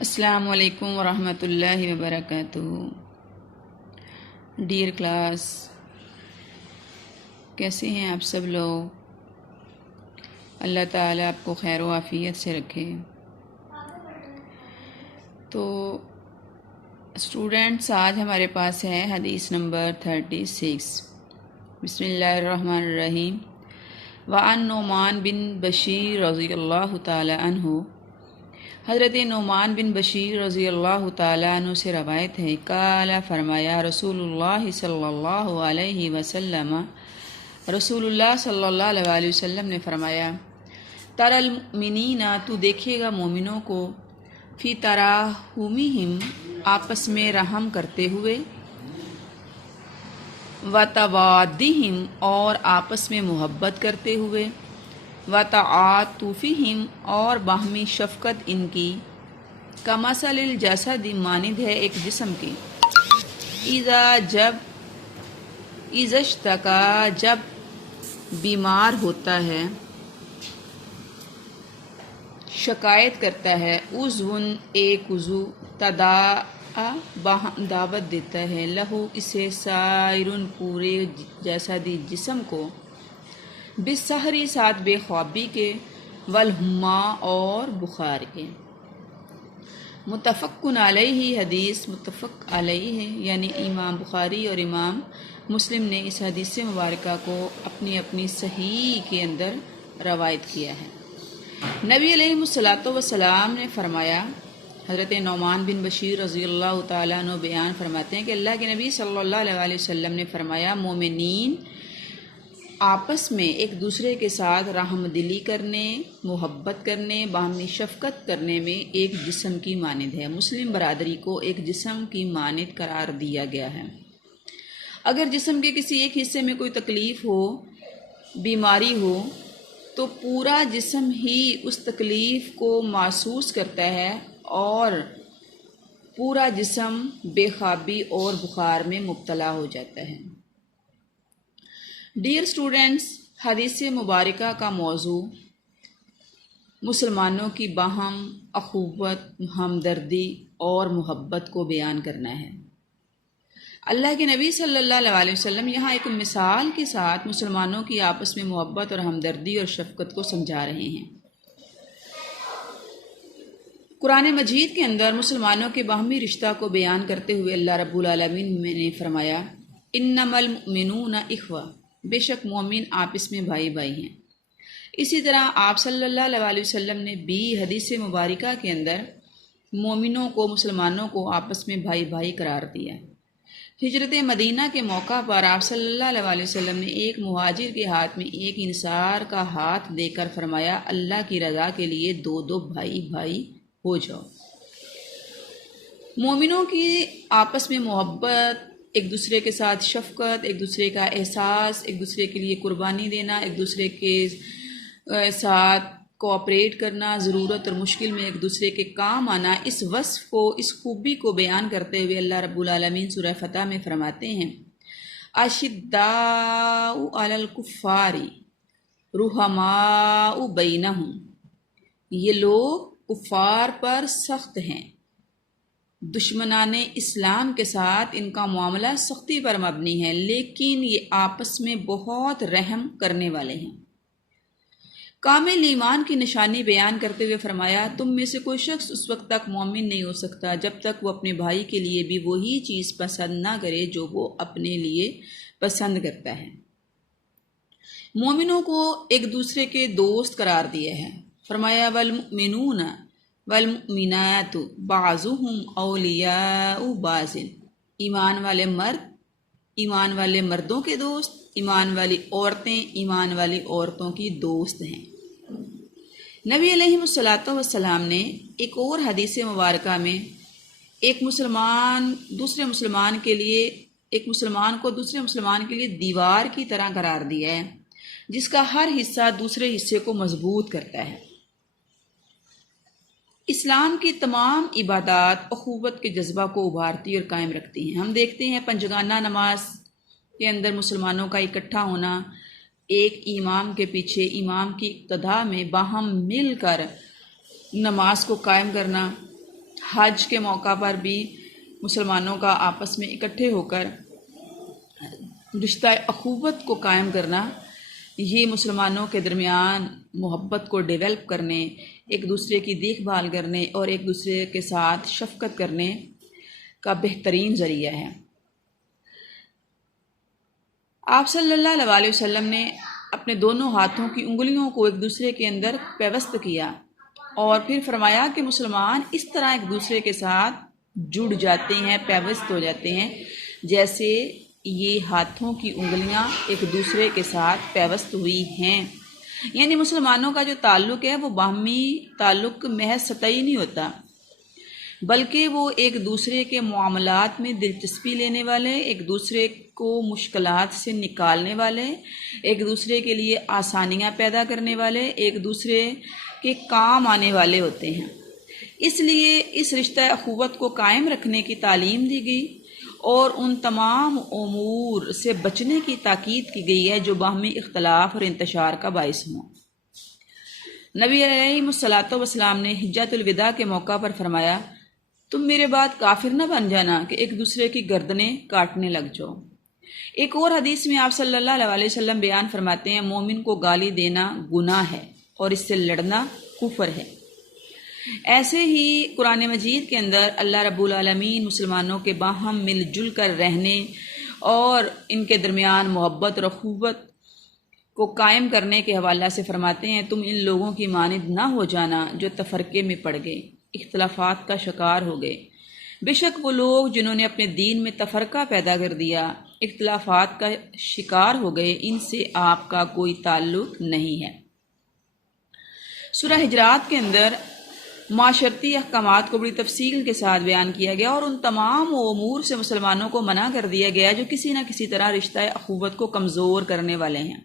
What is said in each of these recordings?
السلام علیکم ورحمۃ اللہ وبرکاتہ۔ ڈیئر کلاس، کیسے ہیں آپ سب لوگ؟ اللہ تعالیٰ آپ کو خیر و عافیت سے رکھے۔ تو اسٹوڈنٹس، آج ہمارے پاس ہے حدیث نمبر 36۔ بسم اللہ الرحمن الرحیم۔ وعن نعمان بن بشیر رضی اللہ تعالی عنہ، حضرت نعمان بن بشیر رضی اللہ تعالیٰ عنہ سے روایت ہے، قال فرمایا رسول اللہ صلی اللہ علیہ وسلم، رسول اللہ صلی اللہ علیہ وسلم نے فرمایا، تری المؤمنین، تو دیکھے گا مومنوں کو، فی تراحمہم، آپس میں رحم کرتے ہوئے، وتوادہم، اور آپس میں محبت کرتے ہوئے، وتعاطفہم، اور باہمی شفقت ان کی، کمثل الجسد، مانند ہے ایک جسم کی، اذا اشتکا، جب بیمار ہوتا ہے، شکایت کرتا ہے، عضو، ایک عضو، تداعا، دعوت دیتا ہے، لہو، اسے، سائرن، پورے جسدی، جسم کو، بالسحری، ساتھ بے خوابی کے، والحما، اور بخار کے۔ متفق علیہ، حدیث متفق علیہ ہے، یعنی امام بخاری اور امام مسلم نے اس حدیث مبارکہ کو اپنی اپنی صحیح کے اندر روایت کیا ہے۔ نبی علیہ الصلوۃ والسلام نے فرمایا، حضرت نعمان بن بشیر رضی اللہ تعالیٰ عنہ بیان فرماتے ہیں کہ اللہ کے نبی صلی اللہ علیہ وسلم نے فرمایا، مومنین آپس میں ایک دوسرے کے ساتھ رحم دلی کرنے، محبت کرنے، باہمی شفقت کرنے میں ایک جسم کی مانند ہے۔ مسلم برادری کو ایک جسم کی مانند قرار دیا گیا ہے۔ اگر جسم کے کسی ایک حصے میں کوئی تکلیف ہو، بیماری ہو، تو پورا جسم ہی اس تکلیف کو محسوس کرتا ہے اور پورا جسم بے خوابی اور بخار میں مبتلا ہو جاتا ہے۔ ڈیئر اسٹوڈنٹس، حدیث مبارکہ کا موضوع مسلمانوں کی باہم اخوت، ہمدردی اور محبت کو بیان کرنا ہے۔ اللہ کے نبی صلی اللہ علیہ وسلم یہاں ایک مثال کے ساتھ مسلمانوں کی آپس میں محبت اور ہمدردی اور شفقت کو سمجھا رہے ہیں۔ قرآن مجید کے اندر مسلمانوں کے باہمی رشتہ کو بیان کرتے ہوئے اللہ رب العالمین نے فرمایا، انما المؤمنون اخوہ، بے شک مومن آپس میں بھائی بھائی ہیں۔ اسی طرح آپ صلی اللہ علیہ وسلم نے بھی حدیث مبارکہ کے اندر مومنوں کو، مسلمانوں کو آپس میں بھائی بھائی قرار دیا۔ ہجرت مدینہ کے موقع پر آپ صلی اللہ علیہ وسلم نے ایک مہاجر کے ہاتھ میں ایک انصار کا ہاتھ دے کر فرمایا، اللہ کی رضا کے لیے دو دو بھائی بھائی ہو جاؤ۔ مومنوں کی آپس میں محبت، ایک دوسرے کے ساتھ شفقت، ایک دوسرے کا احساس، ایک دوسرے کے لیے قربانی دینا، ایک دوسرے کے ساتھ کوآپریٹ کرنا، ضرورت اور مشکل میں ایک دوسرے کے کام آنا، اس وصف کو، اس خوبی کو بیان کرتے ہوئے اللہ رب العالمین سورہ فتح میں فرماتے ہیں، اشداء علی الکفار رحماء بینہم، یہ لوگ کفار پر سخت ہیں، دشمنان اسلام کے ساتھ ان کا معاملہ سختی پر مبنی ہے، لیکن یہ آپس میں بہت رحم کرنے والے ہیں۔ کامل ایمان کی نشانی بیان کرتے ہوئے فرمایا، تم میں سے کوئی شخص اس وقت تک مومن نہیں ہو سکتا جب تک وہ اپنے بھائی کے لیے بھی وہی چیز پسند نہ کرے جو وہ اپنے لیے پسند کرتا ہے۔ مومنوں کو ایک دوسرے کے دوست قرار دیا ہے۔ فرمایا، والمؤمنون والمؤمنات بعضهم اولیاء بعض، ایمان والے مرد ایمان والے مردوں کے دوست، ایمان والی عورتیں ایمان والی عورتوں کی دوست ہیں۔ نبی علیہ الصلوۃ والسلام نے ایک اور حدیث مبارکہ میں ایک مسلمان کو دوسرے مسلمان کے لیے دیوار کی طرح قرار دیا ہے، جس کا ہر حصہ دوسرے حصے کو مضبوط کرتا ہے۔ اسلام کی تمام عبادات اخوت کے جذبہ کو ابھارتی اور قائم رکھتی ہیں۔ ہم دیکھتے ہیں پنجگانہ نماز کے اندر مسلمانوں کا اکٹھا ہونا، ایک امام کے پیچھے امام کی اقتداء میں باہم مل کر نماز کو قائم کرنا، حج کے موقع پر بھی مسلمانوں کا آپس میں اکٹھے ہو کر رشتہ اخوت کو قائم کرنا، یہ مسلمانوں کے درمیان محبت کو ڈیولپ کرنے، ایک دوسرے کی دیکھ بھال کرنے اور ایک دوسرے کے ساتھ شفقت کرنے کا بہترین ذریعہ ہے۔ آپ صلی اللہ علیہ وسلم نے اپنے دونوں ہاتھوں کی انگلیوں کو ایک دوسرے کے اندر پیوست کیا اور پھر فرمایا کہ مسلمان اس طرح ایک دوسرے کے ساتھ جڑ جاتے ہیں، پیوست ہو جاتے ہیں، جیسے یہ ہاتھوں کی انگلیاں ایک دوسرے کے ساتھ پیوست ہوئی ہیں۔ یعنی مسلمانوں کا جو تعلق ہے وہ باہمی تعلق محض سطحی نہیں ہوتا، بلکہ وہ ایک دوسرے کے معاملات میں دلچسپی لینے والے، ایک دوسرے کو مشکلات سے نکالنے والے، ایک دوسرے کے لیے آسانیاں پیدا کرنے والے، ایک دوسرے کے کام آنے والے ہوتے ہیں۔ اس لیے اس رشتہ اخوت کو قائم رکھنے کی تعلیم دی گئی اور ان تمام امور سے بچنے کی تاکید کی گئی ہے جو باہمی اختلاف اور انتشار کا باعث ہوں۔ نبی علیہ الصلوۃ والسلام نے حجۃ الوداع کے موقع پر فرمایا، تم میرے بعد کافر نہ بن جانا کہ ایک دوسرے کی گردنیں کاٹنے لگ جاؤ۔ ایک اور حدیث میں آپ صلی اللہ علیہ وسلم بیان فرماتے ہیں، مومن کو گالی دینا گناہ ہے اور اس سے لڑنا کفر ہے۔ ایسے ہی قرآن مجید کے اندر اللہ رب العالمین مسلمانوں کے باہم مل جل کر رہنے اور ان کے درمیان محبت اور اخوت کو قائم کرنے کے حوالہ سے فرماتے ہیں، تم ان لوگوں کی مانند نہ ہو جانا جو تفرقے میں پڑ گئے، اختلافات کا شکار ہو گئے۔ بے شک وہ لوگ جنہوں نے اپنے دین میں تفرقہ پیدا کر دیا، اختلافات کا شکار ہو گئے، ان سے آپ کا کوئی تعلق نہیں ہے۔ سورہ حجرات کے اندر معاشرتی احکامات کو بڑی تفصیل کے ساتھ بیان کیا گیا اور ان تمام امور سے مسلمانوں کو منع کر دیا گیا جو کسی نہ کسی طرح رشتہ اخوت کو کمزور کرنے والے ہیں۔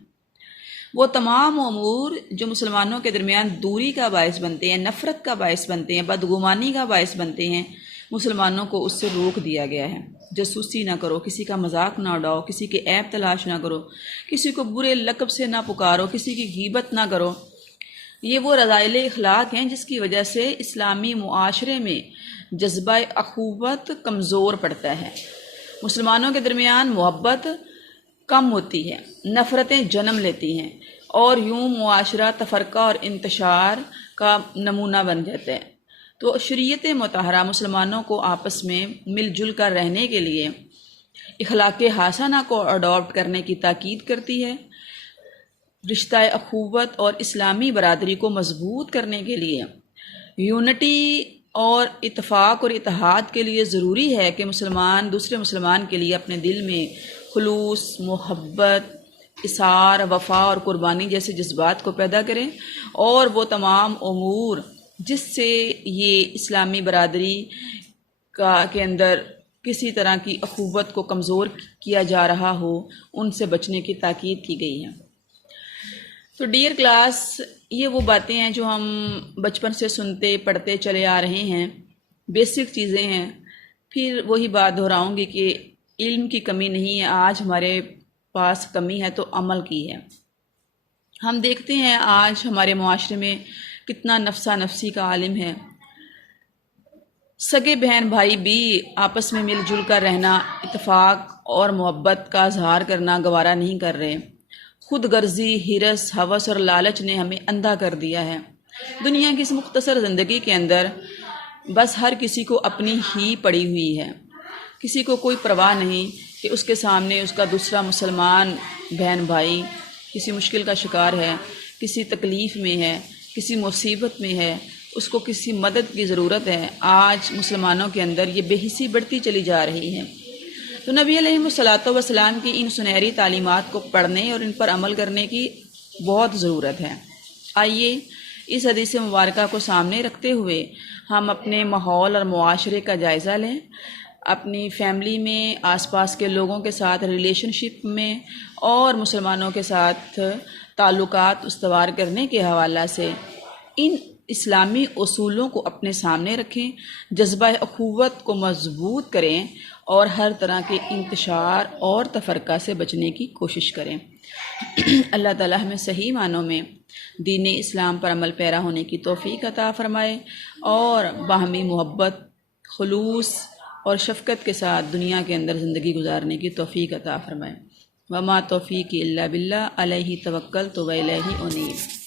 وہ تمام امور جو مسلمانوں کے درمیان دوری کا باعث بنتے ہیں، نفرت کا باعث بنتے ہیں، بدگمانی کا باعث بنتے ہیں، مسلمانوں کو اس سے روک دیا گیا ہے۔ جاسوسی نہ کرو، کسی کا مذاق نہ اڑاؤ، کسی کے عیب تلاش نہ کرو، کسی کو برے لقب سے نہ پکارو، کسی کی غیبت نہ کرو۔ یہ وہ رذائل اخلاق ہیں جس کی وجہ سے اسلامی معاشرے میں جذبہ اخوت کمزور پڑتا ہے، مسلمانوں کے درمیان محبت کم ہوتی ہے، نفرتیں جنم لیتی ہیں اور یوں معاشرہ تفرقہ اور انتشار کا نمونہ بن جاتا ہے۔ تو شریعت مطہرہ مسلمانوں کو آپس میں مل جل کر رہنے کے لیے اخلاق حسنہ کو اڈاپٹ کرنے کی تاکید کرتی ہے۔ رشتہ اخوت اور اسلامی برادری کو مضبوط کرنے کے لیے یونٹی اور اتفاق اور اتحاد کے لیے ضروری ہے کہ مسلمان دوسرے مسلمان کے لیے اپنے دل میں خلوص، محبت، اثار، وفا اور قربانی جیسے جذبات کو پیدا کریں اور وہ تمام امور جس سے یہ اسلامی برادری کے اندر کسی طرح کی اخوت کو کمزور کیا جا رہا ہو ان سے بچنے کی تاکید کی گئی ہے۔ تو ڈیئر کلاس، یہ وہ باتیں ہیں جو ہم بچپن سے سنتے پڑھتے چلے آ رہے ہیں، بیسک چیزیں ہیں۔ پھر وہی بات دہراؤں گی کہ علم کی کمی نہیں ہے، آج ہمارے پاس کمی ہے تو عمل کی ہے۔ ہم دیکھتے ہیں آج ہمارے معاشرے میں کتنا نفسا نفسی کا عالم ہے، سگے بہن بھائی بھی آپس میں مل جل کر رہنا، اتفاق اور محبت کا اظہار کرنا گوارا نہیں کر رہے۔ خود غرضی، ہرس، ہوس اور لالچ نے ہمیں اندھا کر دیا ہے۔ دنیا کی اس مختصر زندگی کے اندر بس ہر کسی کو اپنی ہی پڑی ہوئی ہے، کسی کو کوئی پرواہ نہیں کہ اس کے سامنے اس کا دوسرا مسلمان بہن بھائی کسی مشکل کا شکار ہے، کسی تکلیف میں ہے، کسی مصیبت میں ہے، اس کو کسی مدد کی ضرورت ہے۔ آج مسلمانوں کے اندر یہ بے حسی بڑھتی چلی جا رہی ہے۔ تو نبی علیہ الصلوۃ والسلام کی ان سنہری تعلیمات کو پڑھنے اور ان پر عمل کرنے کی بہت ضرورت ہے۔ آئیے اس حدیث مبارکہ کو سامنے رکھتے ہوئے ہم اپنے ماحول اور معاشرے کا جائزہ لیں، اپنی فیملی میں، آس پاس کے لوگوں کے ساتھ ریلیشن شپ میں اور مسلمانوں کے ساتھ تعلقات استوار کرنے کے حوالہ سے ان اسلامی اصولوں کو اپنے سامنے رکھیں، جذبہ اخوت کو مضبوط کریں اور ہر طرح کے انتشار اور تفرقہ سے بچنے کی کوشش کریں۔ اللہ تعالیٰ ہمیں صحیح معنوں میں دین اسلام پر عمل پیرا ہونے کی توفیق عطا فرمائے اور باہمی محبت خلوص اور شفقت کے ساتھ دنیا کے اندر زندگی گزارنے کی توفیق عطا فرمائے۔ وما توفیقی الا باللہ علیہ توکلت و الیہ انیب۔